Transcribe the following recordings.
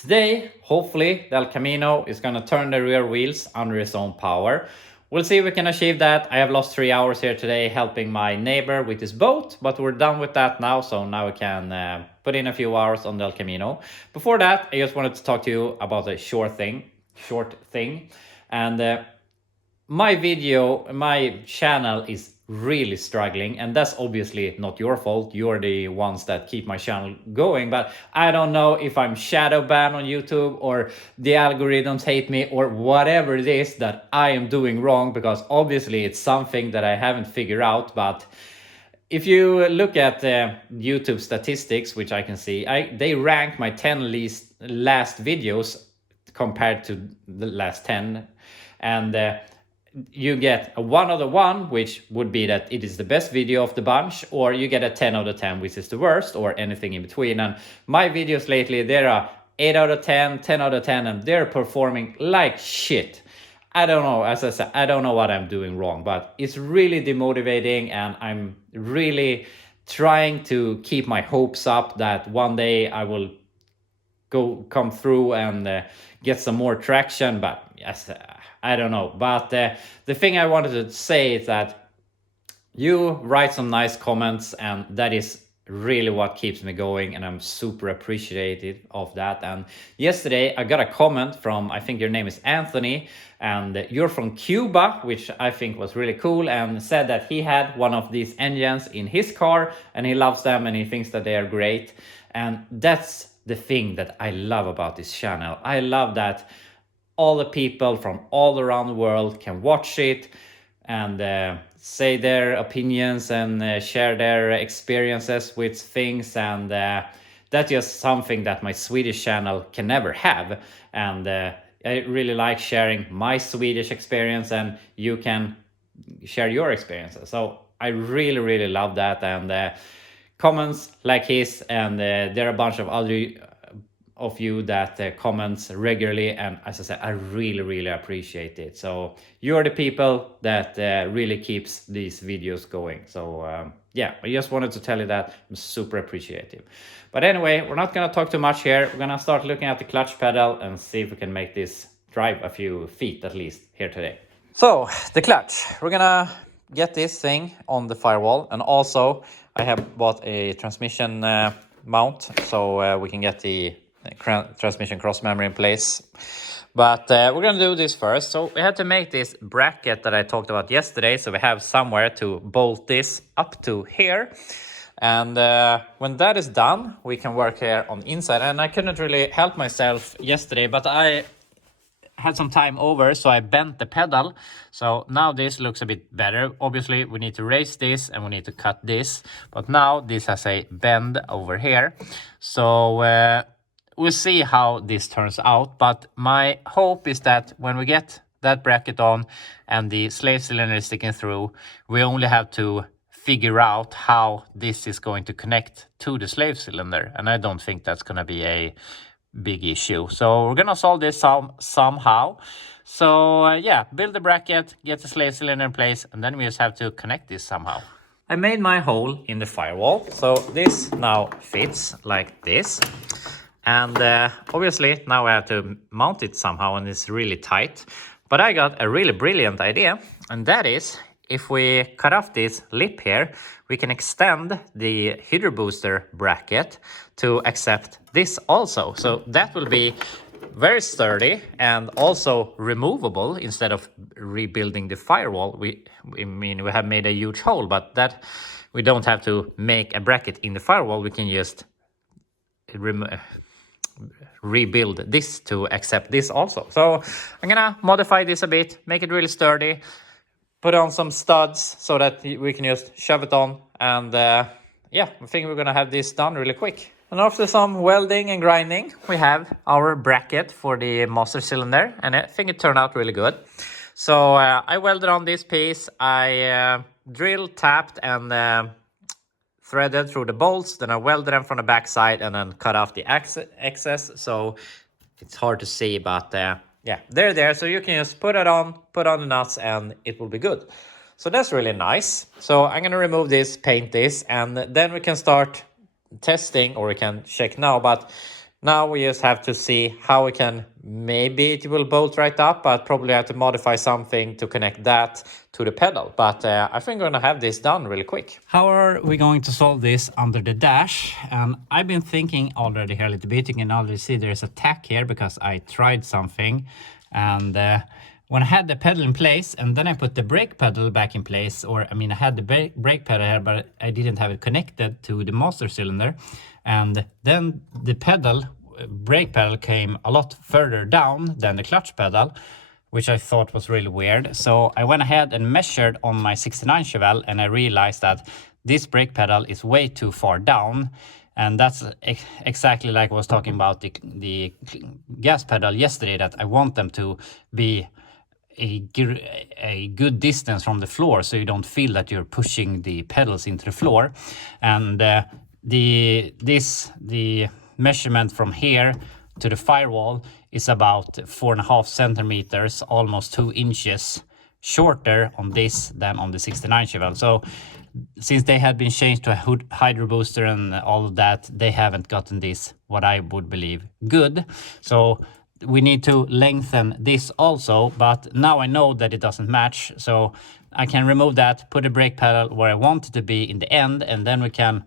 Today, hopefully, the Camino is going to turn the rear wheels under its own power. We'll see if we can achieve that. I have lost 3 hours here today helping my neighbor with his boat, but we're done with that now, so now we can put in a few hours on the Camino. Before that, I just wanted to talk to you about a short thing. And my channel is really struggling, and that's obviously not your fault. You're the ones that keep my channel going, but I don't know if I'm shadow banned on YouTube or the algorithms hate me or whatever it is that I am doing wrong, because obviously it's something that I haven't figured out. But if you look at YouTube statistics, which I can see, they rank my 10 last videos compared to the last 10, and you get a 1 out of 1, which would be that it is the best video of the bunch, or you get a 10 out of 10, which is the worst, or anything in between. And my videos lately, there are 8 out of 10, 10 out of 10, and they're performing like shit. I don't know, as I said, I don't know what I'm doing wrong, but it's really demotivating, and I'm really trying to keep my hopes up that one day I will come through and get some more traction. But yes, I don't know. But the thing I wanted to say is that you write some nice comments, and that is really what keeps me going, and I'm super appreciative of that. And yesterday I got a comment from, I think your name is Anthony, and you're from Cuba, which I think was really cool, and said that he had one of these engines in his car and he loves them and he thinks that they are great. And that's the thing that I love about this channel. I love that all the people from all around the world can watch it and say their opinions and share their experiences with things, and that's just something that my Swedish channel can never have. And I really like sharing my Swedish experience, and you can share your experiences. So I really love that. And comments like his, and there are a bunch of other of you that comments regularly, and as I said, I really appreciate it. So you're the people that really keeps these videos going. So yeah, I just wanted to tell you that I'm super appreciative. But anyway, we're not gonna talk too much here. We're gonna start looking at the clutch pedal and see if we can make this drive a few feet at least here today. So the clutch, we're gonna get this thing on the firewall, and also I have bought a transmission mount, so we can get the transmission cross memory in place. But we're gonna do this first. So we had to make this bracket that I talked about yesterday, so we have somewhere to bolt this up to here. And when that is done, we can work here on the inside. And I couldn't really help myself yesterday, but I had some time over, so I bent the pedal. So now this looks a bit better. Obviously we need to raise this and we need to cut this, but now this has a bend over here. So we'll see how this turns out. But my hope is that when we get that bracket on and the slave cylinder is sticking through, we only have to figure out how this is going to connect to the slave cylinder, and I don't think that's going to be a big issue. So we're gonna solve this somehow. So yeah, build the bracket, get the slave cylinder in place, and then we just have to connect this somehow. I made my hole in the firewall, so this now fits like this. And obviously now I have to mount it somehow, and it's really tight. But I got a really brilliant idea, and that is, if we cut off this lip here, we can extend the hydro booster bracket to accept this also. So that will be very sturdy and also removable instead of rebuilding the firewall. I mean, we have made a huge hole, but that we don't have to make a bracket in the firewall. We can just rebuild this to accept this also. So I'm gonna modify this a bit, make it really sturdy, put on some studs so that we can just shove it on, and yeah, I think we're gonna have this done really quick. And after some welding and grinding, we have our bracket for the master cylinder, and I think it turned out really good. So I welded on this piece, I drilled, tapped, and threaded through the bolts, then I welded them from the back side and then cut off the excess, so it's hard to see, but yeah, they're there, so you can just put on the nuts and it will be good. So that's really nice. So I'm gonna remove this, paint this, and then we can start testing, or we can check now, but Now we just have to see how we can, maybe it will bolt right up, but probably have to modify something to connect that to the pedal. But I think we're gonna have this done really quick. How are we going to solve this under the dash? And I've been thinking already here a little bit. You can already see there's a tack here because I tried something. And when I had the pedal in place and then I put the brake pedal back in place, or I mean I had the brake pedal here, but I didn't have it connected to the master cylinder. And then the brake pedal came a lot further down than the clutch pedal, which I thought was really weird. So I went ahead and measured on my 69 Chevelle, and I realized that this brake pedal is way too far down. And that's exactly like I was talking about the gas pedal yesterday, that I want them to be a good distance from the floor, so you don't feel that you're pushing the pedals into the floor. And the measurement from here to the firewall is about 4.5 centimeters, almost 2 inches shorter on this than on the 69 Chevelle. So since they had been changed to a hydro booster and all of that, they haven't gotten this, what I would believe, good. So we need to lengthen this also, but now I know that it doesn't match, so I can remove that, put the brake pedal where I want it to be in the end, and then we can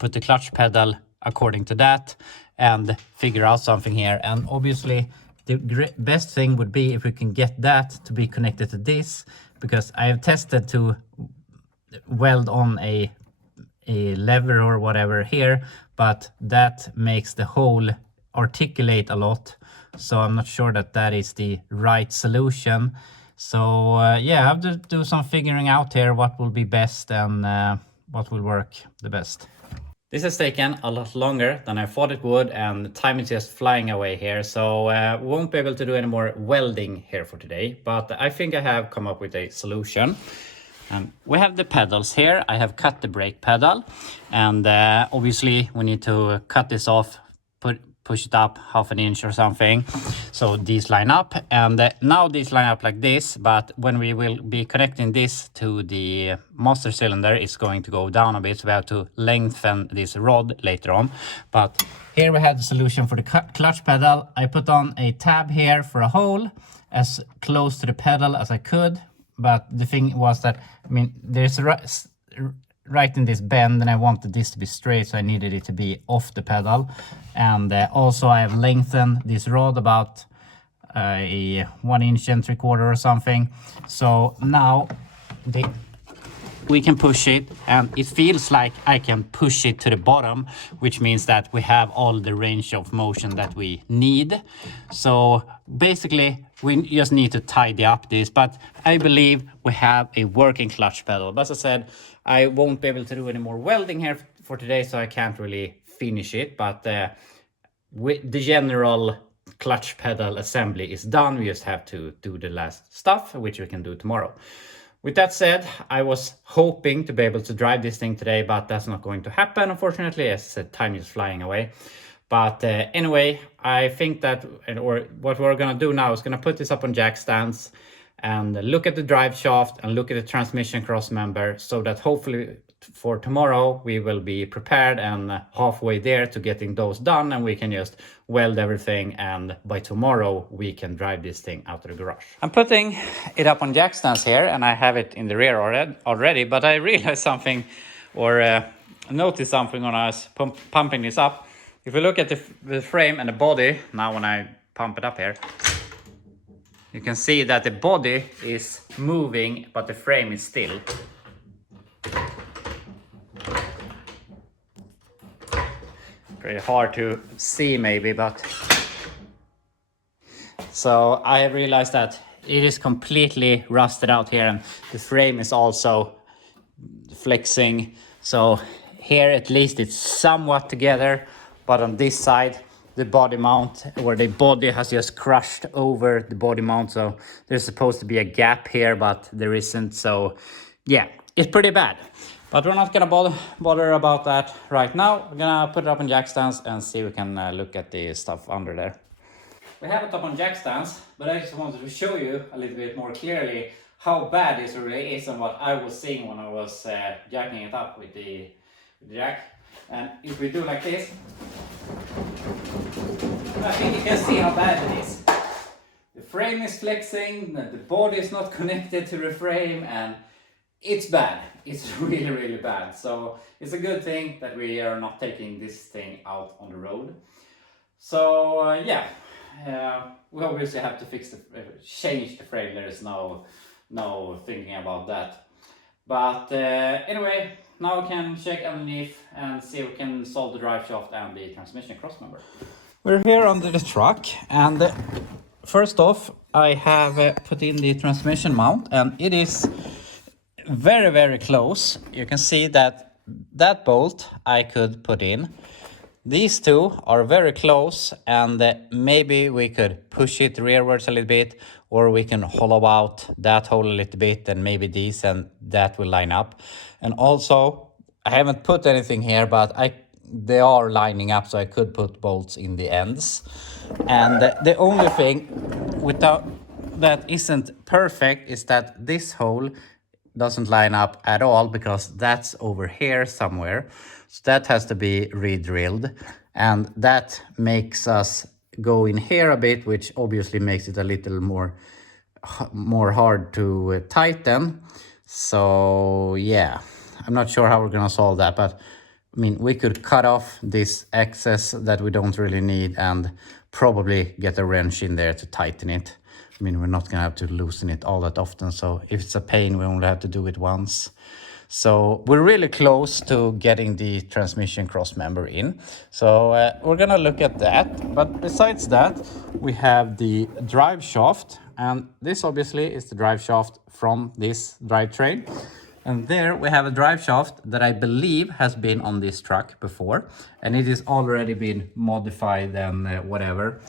put the clutch pedal according to that and figure out something here. And obviously the best thing would be if we can get that to be connected to this, because I have tested to weld on a lever or whatever here, but that makes the hole articulate a lot, so I'm not sure that that is the right solution. So yeah, I have to do some figuring out here what will be best and what will work the best. This has taken a lot longer than I thought it would, and time is just flying away here, so we won't be able to do any more welding here for today, but I think I have come up with a solution. We have the pedals here. I have cut the brake pedal, and obviously we need to cut this off, push it up 1/2 inch or something, so these line up. And now these line up like this, but when we will be connecting this to the master cylinder, it's going to go down a bit, so we have to lengthen this rod later on. But here we have the solution for the clutch pedal. I put on a tab here for a hole as close to the pedal as I could, but the thing was that, I mean, there's right in this bend, and I wanted this to be straight, so I needed it to be off the pedal. And also I have lengthened this rod about a 1 inch and 3/4 or something. So now we can push it, and it feels like I can push it to the bottom, which means that we have all the range of motion that we need. So basically we just need to tidy up this, but I believe we have a working clutch pedal. But as I said, I won't be able to do any more welding here for today, so I can't really finish it. But with the general clutch pedal assembly is done. We just have to do the last stuff, which we can do tomorrow. With that said, I was hoping to be able to drive this thing today, but that's not going to happen, unfortunately. As I said, time is flying away. But anyway, I think that, or what we're gonna do now is gonna put this up on jack stands and look at the drive shaft and look at the transmission cross member, so that hopefully for tomorrow we will be prepared and halfway there to getting those done, and we can just weld everything, and by tomorrow we can drive this thing out of the garage. I'm putting it up on jack stands here, and I have it in the rear already, but I realized something, or noticed something when I was pumping this up. If you look at the frame and the body, now when I pump it up here, you can see that the body is moving, but the frame is still. Pretty hard to see maybe, but so I have realized that it is completely rusted out here, and the frame is also flexing. So here at least it's somewhat together, but on this side the body mount, or the body has just crushed over the body mount, so there's supposed to be a gap here, but there isn't. So yeah, it's pretty bad. But we're not gonna bother about that right now. We're gonna put it up on jack stands and see if we can look at the stuff under there. We have it up on jack stands, but I just wanted to show you a little bit more clearly how bad this really is and what I was seeing when I was jacking it up with the jack. And if we do like this, I think you can see how bad it is. The frame is flexing, the body is not connected to the frame, and it's bad. It's really, really bad. So it's a good thing that we are not taking this thing out on the road. So yeah, we obviously have to change the frame. There is no thinking about that. But anyway, now we can check underneath and see if we can solve the drive shaft and the transmission crossmember. We're here under the truck, and first off, I have put in the transmission mount, and it is very, very close. You can see that bolt I could put in. These two are very close, and maybe we could push it rearwards a little bit, or we can hollow out that hole a little bit, and maybe these and that will line up. And also, I haven't put anything here, but they are lining up, so I could put bolts in the ends. And the only thing without that isn't perfect is that this hole doesn't line up at all, because that's over here somewhere. So that has to be re-drilled, and that makes us go in here a bit, which obviously makes it a little more hard to tighten. So yeah, I'm not sure how we're gonna solve that, but I mean, we could cut off this excess that we don't really need and probably get a wrench in there to tighten it. I mean, we're not gonna have to loosen it all that often, so if it's a pain, we only have to do it once. So we're really close to getting the transmission cross member in. So we're gonna look at that. But besides that, we have the drive shaft, and this obviously is the drive shaft from this drivetrain. And there we have a drive shaft that I believe has been on this truck before, and it has already been modified and whatever.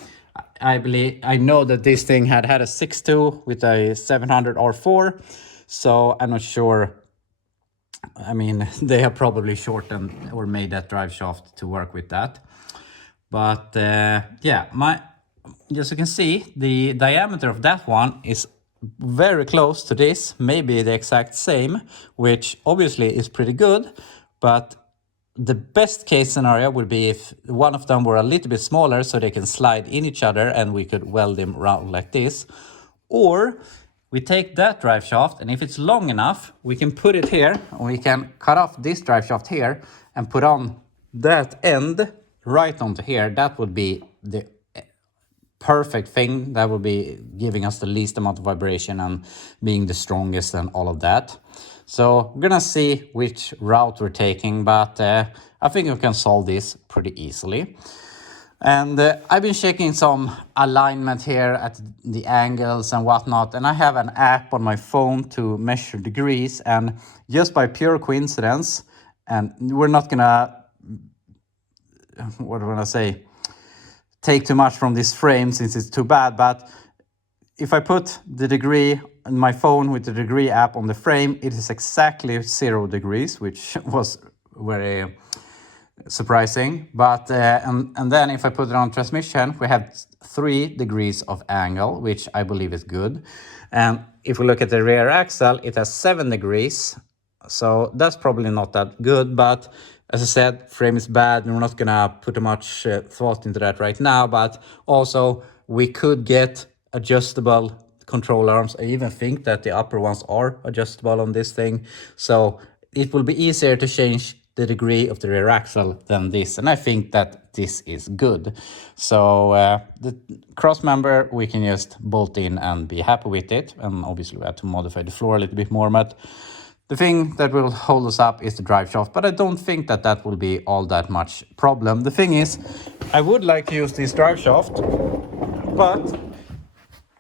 I know that this thing had a 6.2 with a 700 R4, so I'm not sure. I mean, they have probably shortened or made that drive shaft to work with that. But yeah, as you can see, the diameter of that one is very close to this, maybe the exact same, which obviously is pretty good. But the best case scenario would be if one of them were a little bit smaller, so they can slide in each other and we could weld them around like this. Or we take that drive shaft, and if it's long enough, we can put it here, and we can cut off this drive shaft here and put on that end right onto here. That would be the perfect thing. That would be giving us the least amount of vibration and being the strongest and all of that. So we're gonna see which route we're taking, but I think we can solve this pretty easily. And I've been checking some alignment here at the angles and whatnot, and I have an app on my phone to measure degrees, and just by pure coincidence, and we're not gonna, what do I wanna say, take too much from this frame since it's too bad, but if I put the degree on my phone with the degree app on the frame, it is exactly 0 degrees, which was very surprising. But and then if I put it on transmission, we have 3 degrees of angle, which I believe is good. And if we look at the rear axle, it has 7 degrees, so that's probably not that good. But as I said, frame is bad, and we're not gonna put too much thought into that right now. But also, we could get adjustable control arms. I even think that the upper ones are adjustable on this thing, so it will be easier to change the degree of the rear axle than this, and I think that this is good. So the cross member we can just bolt in and be happy with it, and obviously we have to modify the floor a little bit more, but the thing that will hold us up is the drive shaft, but I don't think that that will be all that much problem. The thing is, I would like to use this drive shaft, but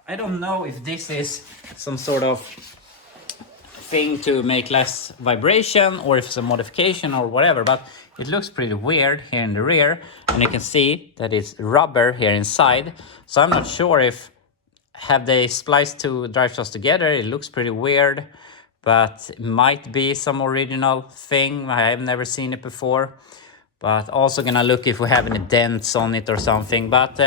I don't know if this is some sort of thing to make less vibration or if it's a modification or whatever, but it looks pretty weird here in the rear, and you can see that it's rubber here inside. So I'm not sure if have they spliced 2 drive shafts together. It looks pretty weird, but it might be some original thing. I have never seen it before, but also gonna look if we have any dents on it or something. But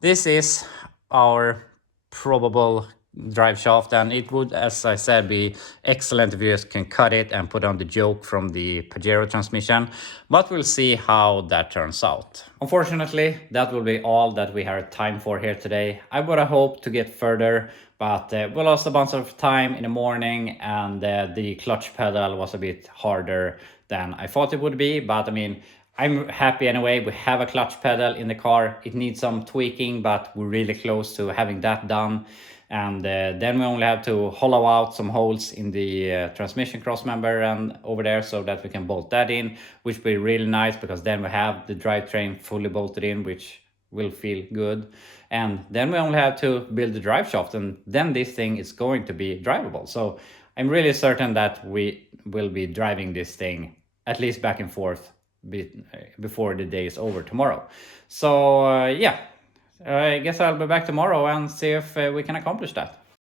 this is our probable drive shaft, and it would, as I said, be excellent if you just can cut it and put on the yoke from the Pajero transmission, but we'll see how that turns out. Unfortunately, that will be all that we have time for here today. I would have hoped to get further, but we lost a bunch of time in the morning, and the clutch pedal was a bit harder than I thought it would be. But I mean, I'm happy anyway. We have a clutch pedal in the car. It needs some tweaking, but we're really close to having that done. And then we only have to hollow out some holes in the transmission cross member and over there, so that we can bolt that in, which will be really nice, because then we have the drivetrain fully bolted in, which will feel good. And then we only have to build the drive shaft, and then this thing is going to be drivable. So I'm really certain that we will be driving this thing at least back and forth before the day is over tomorrow. So yeah, I guess I'll be back tomorrow and see if we can accomplish that.